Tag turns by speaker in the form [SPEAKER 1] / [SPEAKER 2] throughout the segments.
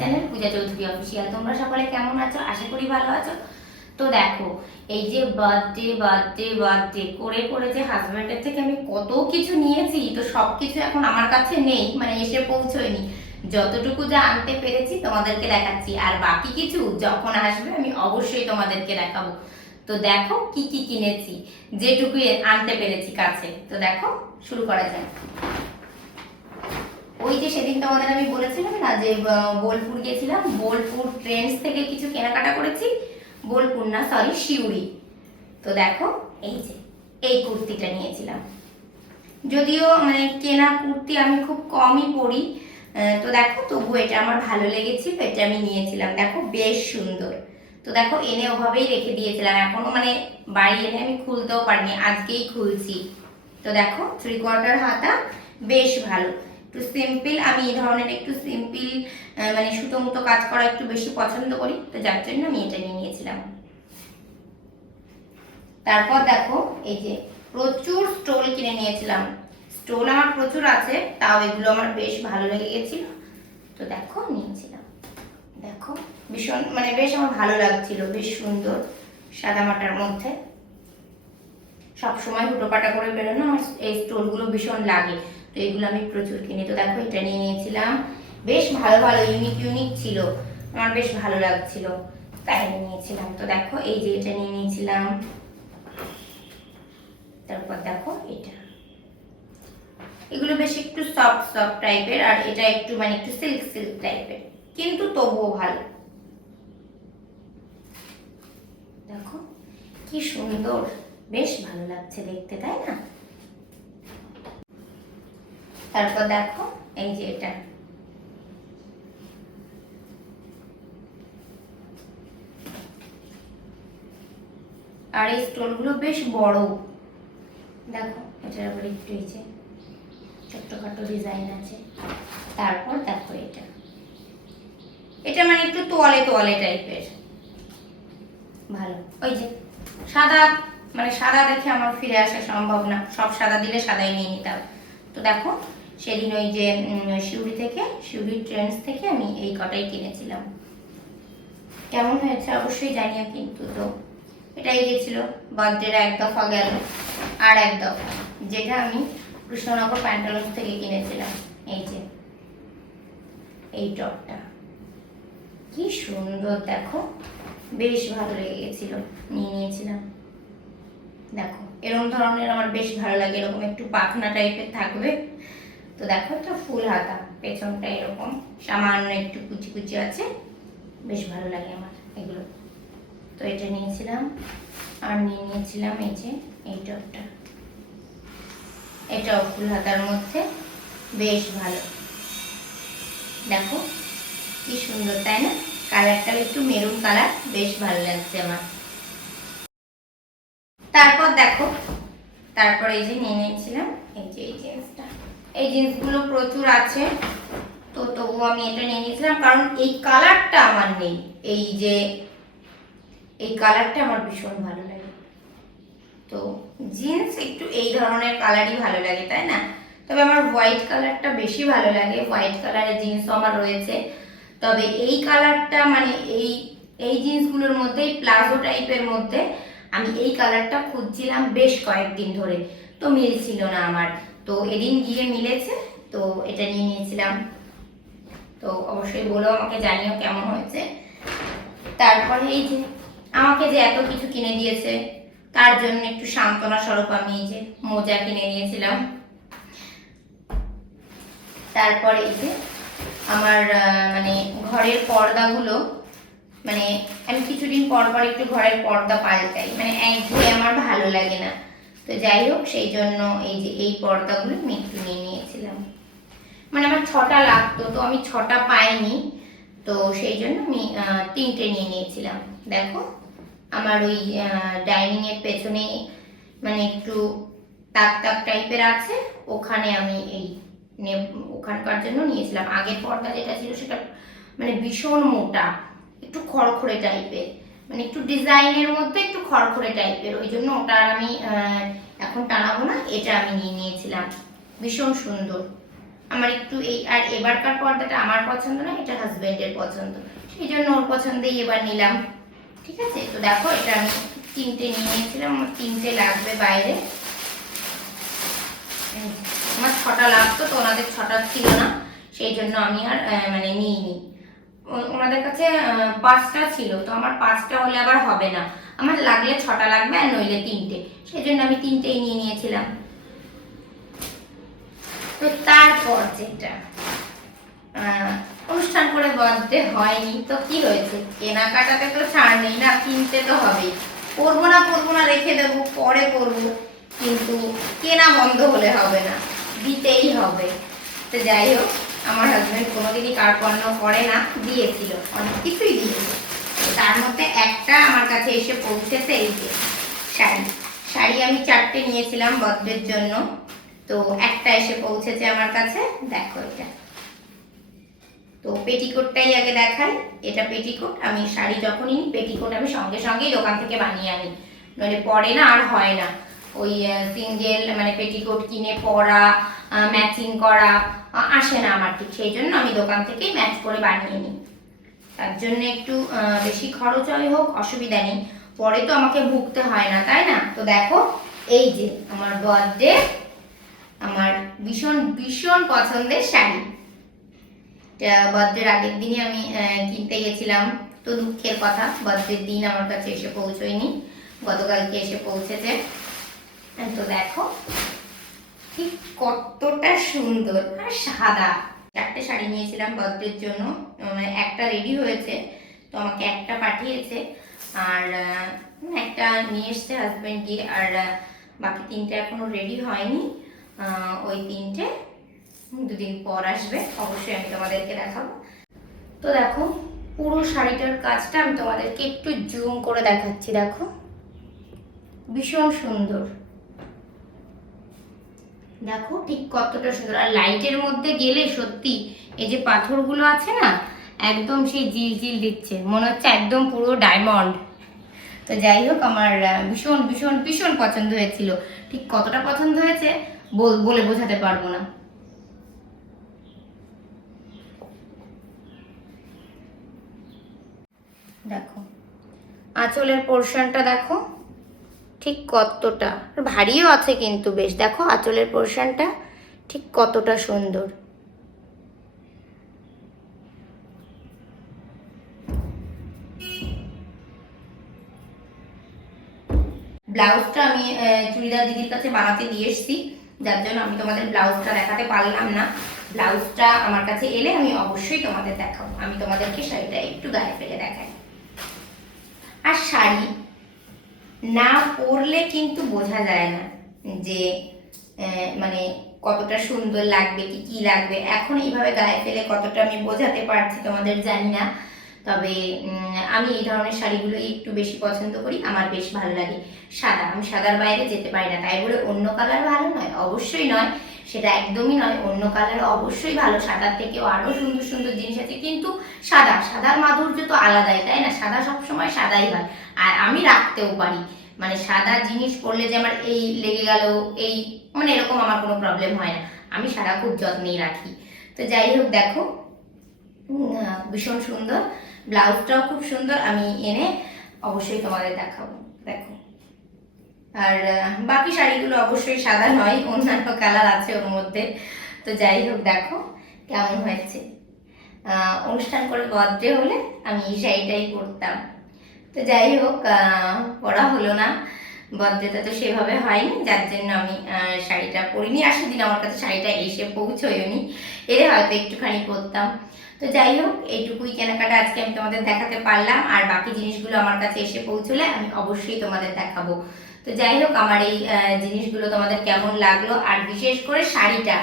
[SPEAKER 1] Channel, পূজা Chowdhury official তোমরা সকলে কেমন আছো? আশা করি ভালো আছো। তো দেখো, এই যে বার্থডে বার্থডে বার্থডে করে করে যে হাজব্যান্ডের থেকে আমি কত কিছু নিয়েছি, তো সব কিছু এখন আমার কাছে নেই মানে এসে পৌঁছয়নি। যতটুকু যা আনতে পেরেছি তোমাদেরকে দেখাচ্ছি। আর বাকি কিছু যখন আসবে, আমি অবশ্যই তোমাদেরকে দেখাবো। তো দেখো কি কি কিনেছি যেটুকু আনতে পেরেছি কাছে। তো দেখো, শুরু করা যাক। ওই যে সেদিন তোমাদের আমি বলেছিলাম না যে বোলপুর গেছিলাম, বোলপুর ট্রেন্ডস থেকে কিছু কেনাকাটা করেছি। বোলপুর না সরি শিউরি তো দেখো, এই যে, এই কুর্তিটা নিয়েছিলাম। যদিও মানে কেনা কুর্তি আমি খুব কমই পরি তো দেখো তবু এটা আমার ভালো লেগেছিল এটা আমি নিয়েছিলাম। দেখো, বেশ সুন্দর। তো দেখো, এনে ওভাবেই রেখে দিয়েছিলাম। এখনও মানে বাড়ি এনে আমি খুলতেও পারিনি, আজকেই খুলছি। তো দেখো থ্রি কোয়ার্টার হাতা, বেশ ভালো। একটু সিম্পল আমি এই ধরনের একটু সিম্পল মানে সুতো মতো কাজ করা একটু বেশি পছন্দ করি। তো যার জন্য আমি এটা নিয়ে নিয়েছিলাম। তারপর দেখো, এই যে প্রচুর স্টোল কিনে নিয়েছিলাম। স্টোল আমার প্রচুর আছে, তাও এগুলো আমার বেশ ভালো লেগে গেছিল। তো দেখো, নিয়েছিলাম। দেখো, ভীষণ মানে বেশ আমার ভালো লাগছিল, বেশ সুন্দর সাদা মাটার মধ্যে। সবসময় হুটোপাটা করে বেরোনো আমার এই স্টোলগুলো ভীষণ লাগে। তো এগুলো আমি প্রচুর কিনি। তো দেখো, এটা নিয়ে নিয়েছিলাম। বেশ ভালো ভালো ইউনিক ইউনিক ছিল। আমার বেশ ভালো লাগছিল। তাই নিয়েছিলাম। তো দেখো, এই যে এটা নিয়ে নিয়েছিলাম। তারপর দেখো, এটা। এগুলো বেশ একটু সফট সফট টাইপের আর এটা একটু মানে একটু সিল্ক সিল্ক টাইপের কিন্তু তবুও ভালো। দেখো, কি সুন্দর। বেশ ভালো লাগছে দেখতে, তাই না? তারপর দেখো, এই যে এটা। আর এই স্টোনগুলো বেশ বড়। দেখো, এটার আবার একটু ছোট্টখাটো ডিজাইন আছে। তারপর দেখো এটা। এটা মানে একটু তোয়ালে তোয়ালে টাইপের। ভালো। ওই যে সাদা মানে সাদা দেখে আমার ফিরে আসা সম্ভব না। সব সাদা দিলে সাদাই নিয়ে নিতাম তো দেখো সেদিন ওই যে শিউরি থেকে শিউরি ট্রেন্ডস থেকে আমি এই কটাই কিনেছিলাম। কেমন হয়েছে অবশ্যই জানিও কিন্তু তো এটাই গেছিল। বার্থডের এক দফা গেল, আর এক দফা, যেটা আমি কৃষ্ণনগর প্যান্টালুন্স থেকে কিনেছিলাম। এই যে, এই টপটা। কি সুন্দর, দেখো। বেশ ভালো লেগে গেছিল নিয়ে নিয়েছিলাম। দেখো এরকম ধরনের আমার বেশ ভালো লাগে, এরকম একটু পাখনা টাইপের থাকবে। তো দেখো একটা ফুল হাতা, পেছনটা এরকম, সামান্য একটু কুচি কুচি আছে। বেশ ভালো লাগে আমার এগুলো। তো এটা নিয়েছিলাম, আর নিয়ে নিয়েছিলাম এই যে এই টপটা। এটাও ফুল হাতার মধ্যে, বেশ ভালো। দেখো, কি সুন্দর, তাই না? কালারটা একটু মেরুন কালার, বেশ ভালো লাগছে আমার। তারপর দেখো, তারপর এই যে নিয়ে নিয়েছিলাম, এই যে, এই জিন্সটা এই জিন্সগুলো প্রচুর আছে। তো তবুও আমি এটা নিয়ে নিয়েছিলাম, কারণ এই কালারটা আমার নেই। এই যে, এই কালারটা আমার ভীষণ ভালো লাগে। তো জিন্স একটু এই ধরনের কালারই ভালো লাগে, তাই না? তবে আমার হোয়াইট কালারটা বেশি ভালো লাগে। হোয়াইট কালারের জিন্সও আমার রয়েছে। তবে এই কালারটা মানে এই এই জিন্সগুলোর মধ্যে প্লাজো টাইপের মধ্যে আমি এই কালারটা খুঁজছিলাম বেশ কয়েকদিন ধরে। তো মিলছিল না আমার। তো এদিন গিয়ে মিলেছে, তো এটা নিয়ে নিয়েছিলাম। তো অবশ্যই বলো আমাকে, জানিও কেমন হয়েছে। তারপরে এই যে আমাকে যে এত কিছু কিনে দিয়েছে, তার জন্য একটু সান্ত্বনা স্বরূপ আমি এই যে মোজা কিনে নিয়েছিলাম। তারপরে এই যে আমার মানে ঘরের পর্দাগুলো মানে আমি কিছুদিন পর পর একটু ঘরের পর্দা পাল্টাই। মানে একঘেয়ে আমার ভালো লাগে না। তো যাই হোক, সেই জন্য এই যে এই পর্দাগুলো আমি নিয়ে নিয়েছিলাম। মানে আমার ছটা লাগতো, তো আমি ছটা পাইনি, তো সেই জন্য আমি তিনটে নিয়ে নিয়েছিলাম। দেখো, আমার ওই ডাইনিং এর পেছনে মানে একটু তাক তাক টাইপের আছে, ওখানে আমি এই ওখানকার জন্য নিয়েছিলাম। আগের পর্দা যেটা ছিল সেটা মানে ভীষণ মোটা, একটু খড়খড়ে টাইপের মানে একটু ডিজাইনের মধ্যে একটু খড়খড়ে টাইপের, ওই জন্য ওটা আর আমি এখন টানাবো না, এটা আমি নিয়ে নিয়েছিলাম। ভীষণ সুন্দর। আমার একটু এই, আর এবারকার পর্দাটা আমার পছন্দ না, এটা হাজবেন্ডের পছন্দ। সেই জন্য ওর পছন্দেই এবার নিলাম। ঠিক আছে? তো দেখো, এটা আমি তিনটে নিয়ে নিয়েছিলাম, আমার তিনটে লাগবে বাইরে। আমার ছটা লাগতো, তো ওনাদের ছটা ছিল না, সেই জন্য আমি আর মানে নিইনি। ওনাদের কাছে পাঁচটা ছিল, তো আমার পাঁচটা হলে আবার হবে না। আমার লাগলে ছটা লাগবে আর নইলে তিনটে। সেই জন্য আমি তিনটেই নিয়ে নিয়েছিলাম। তো তারপর যেটা অনুষ্ঠান করে বার্থডে হয়নি। তো কি হয়েছে? কেনাকাটাতে তো ছাড় নেই না, কিনতে তো হবেই। করব না করব না রেখে দেবো, পরে করব। কিন্তু কেনা বন্ধ হলে হবে না, দিতেই হবে। তো যাই হোক আমার হাজবেন্ড কোনোদিনই কার্পণ্য করে না, দিয়েছিল। অনেক কিছুই দিয়েছে। তো তার মধ্যে একটা আমার কাছে এসে পৌঁছেছে এই যে শাড়ি। শাড়ি আমি চারটে নিয়েছিলাম বার্থডের জন্য। তো একটা এসে পৌঁছেছে আমার কাছে। দেখো এটা। তো পেটিকোটটাই আগে দেখাই। এটা পেটিকোট। আমি শাড়ি যখনই পেটিকোট আমি সঙ্গে সঙ্গেই দোকান থেকে বানিয়ে আনি। নইলে পরে না আর হয় না। ওই সিঙ্গেল মানে পেটিকোট কিনে পরা ম্যাচিং করা আসে না আমার ঠিক সেই জন্য আমি দোকান থেকেই ম্যাচ করে বানিয়ে নিই। তার জন্য একটু বেশি খরচ হয় হোক, অসুবিধা নেই। পরে তো আমাকে ভুগতে হয় না, তাই না? তো দেখো, এই যে আমার বার্থডে আমার ভীষণ ভীষণ পছন্দের শাড়ি। বার্থডের আগের দিনই আমি কিনতে গেছিলাম। তো দুঃখের কথা বার্থডের দিন আমার কাছে এসে পৌঁছয়নি। গতকালকে এসে পৌঁছেছে। তো দেখো, ঠিক কতটা সুন্দর আর সাদা। চারটে শাড়ি নিয়েছিলাম বার্থডের জন্য মানে একটা রেডি হয়েছে, তো আমাকে একটা পাঠিয়েছে। আর একটা নিয়ে এসছে হাজব্যান্ড গিয়ে আর, বাকি তিনটে এখনও রেডি হয়নি। ওই তিনটে দুদিন পর আসবে, অবশ্যই আমি তোমাদেরকে দেখাবো। তো দেখো, পুরো শাড়িটার কাজটা আমি তোমাদেরকে একটু জুম করে দেখাচ্ছি, দেখো। ভীষণ সুন্দর। দেখো ঠিক কতটা সুন্দর। আর লাইটের মধ্যে গেলে সত্যি এই যে পাথরগুলো আছে না, একদম সেই জিল জিল দিচ্ছে। মনে হচ্ছে একদম পুরো ডায়মন্ড তো যাই হোক, আমার ভীষণ ভীষণ ভীষণ পছন্দ হয়েছিল। ঠিক কতটা পছন্দ হয়েছে বল- বলে বোঝাতে পারব না। দেখো, আঁচলের পোর্শনটা দেখো। ঠিক কতটা? ভারীও আছে কিন্তু বেশ। দেখো, আঁচলের পোর্শনটা ঠিক কতটা সুন্দর। ব্লাউজটা আমি চুড়িদার দিদির কাছে বানাতে দিয়ে এসেছি। যার জন্য আমি তোমাদের ব্লাউজটা দেখাতে পারলাম না। ব্লাউজটা আমার কাছে এলে আমি অবশ্যই তোমাদের দেখাবো। আমি তোমাদেরকে শাড়িটা একটু গায়ে ফেলে দেখাই। আর শাড়ি? না পরলে কিন্তু বোঝা যায় না যে মানে কতটা সুন্দর লাগবে, কি কি লাগবে। এখন এইভাবে গায়ে ফেলে কতটা আমি বোঝাতে পারছি তোমাদের জানি না। তবে আমি এই ধরনের শাড়িগুলো একটু বেশি পছন্দ করি, আমার বেশ ভালো লাগে। সাদা, আমি সাদার বাইরে যেতে পারি না, তাই বলে অন্য কালার ভালো নয়, অবশ্যই নয়। সেটা একদমই নয়, অন্য কালার অবশ্যই ভালো। সাদার থেকেও আরও সুন্দর সুন্দর জিনিস আছে, কিন্তু সাদা, সাদার মাধুর্য তো আলাদাই, তাই না? সাদা সবসময় সাদাই হয়, আর আমি রাখতেও পারি। মানে সাদা জিনিস পরলে যে আমার এই লেগে গেল, এই মানে এরকম আমার কোনো প্রবলেম হয় না। আমি সাদা খুব যত্নেই রাখি। তো যাই হোক, দেখো ভীষণ সুন্দর। ব্লাউজটাও খুব সুন্দর, আমি এনে অবশ্যই তোমাদের দেখাবো। দেখো আর বাকি শাড়িগুলো অবশ্যই সাদা নয়, অন্যান্য কালার আছে ওর মধ্যে। তো যাই হোক, দেখো কেমন হয়েছে। অনুষ্ঠান করে বার্থডে হলে আমি এই শাড়িটাই পরতাম। তো যাই হোক পরা হলো না। বার্থডেটা তো সেভাবে হয়নি, যার জন্য আমি শাড়িটা পরিনি। আর সেদিন আমার কাছে শাড়িটা এসে পৌঁছয়নি। এলে হয়তো একটুখানি পরতাম। তো যাই হোক, এইটুকুই কেনাকাটা আজকে আমি তোমাদের দেখাতে পারলাম। আর বাকি জিনিসগুলো আমার কাছে এসে পৌঁছলে আমি অবশ্যই তোমাদের দেখাবো। তো যাই হোক আমার এই জিনিসগুলো তোমাদের কেমন লাগল? আর বিশেষ করে শাড়িটা।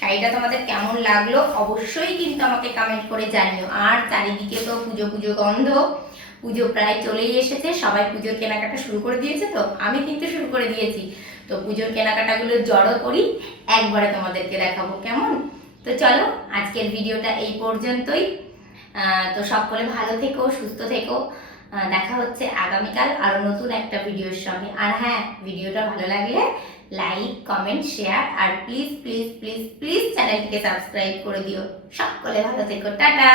[SPEAKER 1] শাড়িটা তোমাদের কেমন লাগল? অবশ্যই কিন্তু আমাকে কমেন্ট করে জানিও। আর চারিদিকে তো পুজো পুজো গন্ধ। পুজো প্রায় চলেই এসেছে। সবাই পুজোর কেনাকাটা শুরু করে দিয়েছে তো? আমি কিন্তু শুরু করে দিয়েছি। তো পুজোর কেনাকাটাগুলো জড়ো করি, একবারে তোমাদেরকে দেখাবো কেমন? তো চলো, আজকের ভিডিওটা এই পর্যন্তই। তো সকলে ভালো থেকো, সুস্থ থেকো। দেখা হচ্ছে আগামীকাল আরও নতুন একটা ভিডিওর সঙ্গে। আর হ্যাঁ ভিডিওটা ভালো লাগলে লাইক কমেন্ট শেয়ার আর প্লিজ প্লিজ প্লিজ প্লিজ চ্যানেলটিকে সাবস্ক্রাইব করে দিও। সকলে ভালো থেকো। টাটা!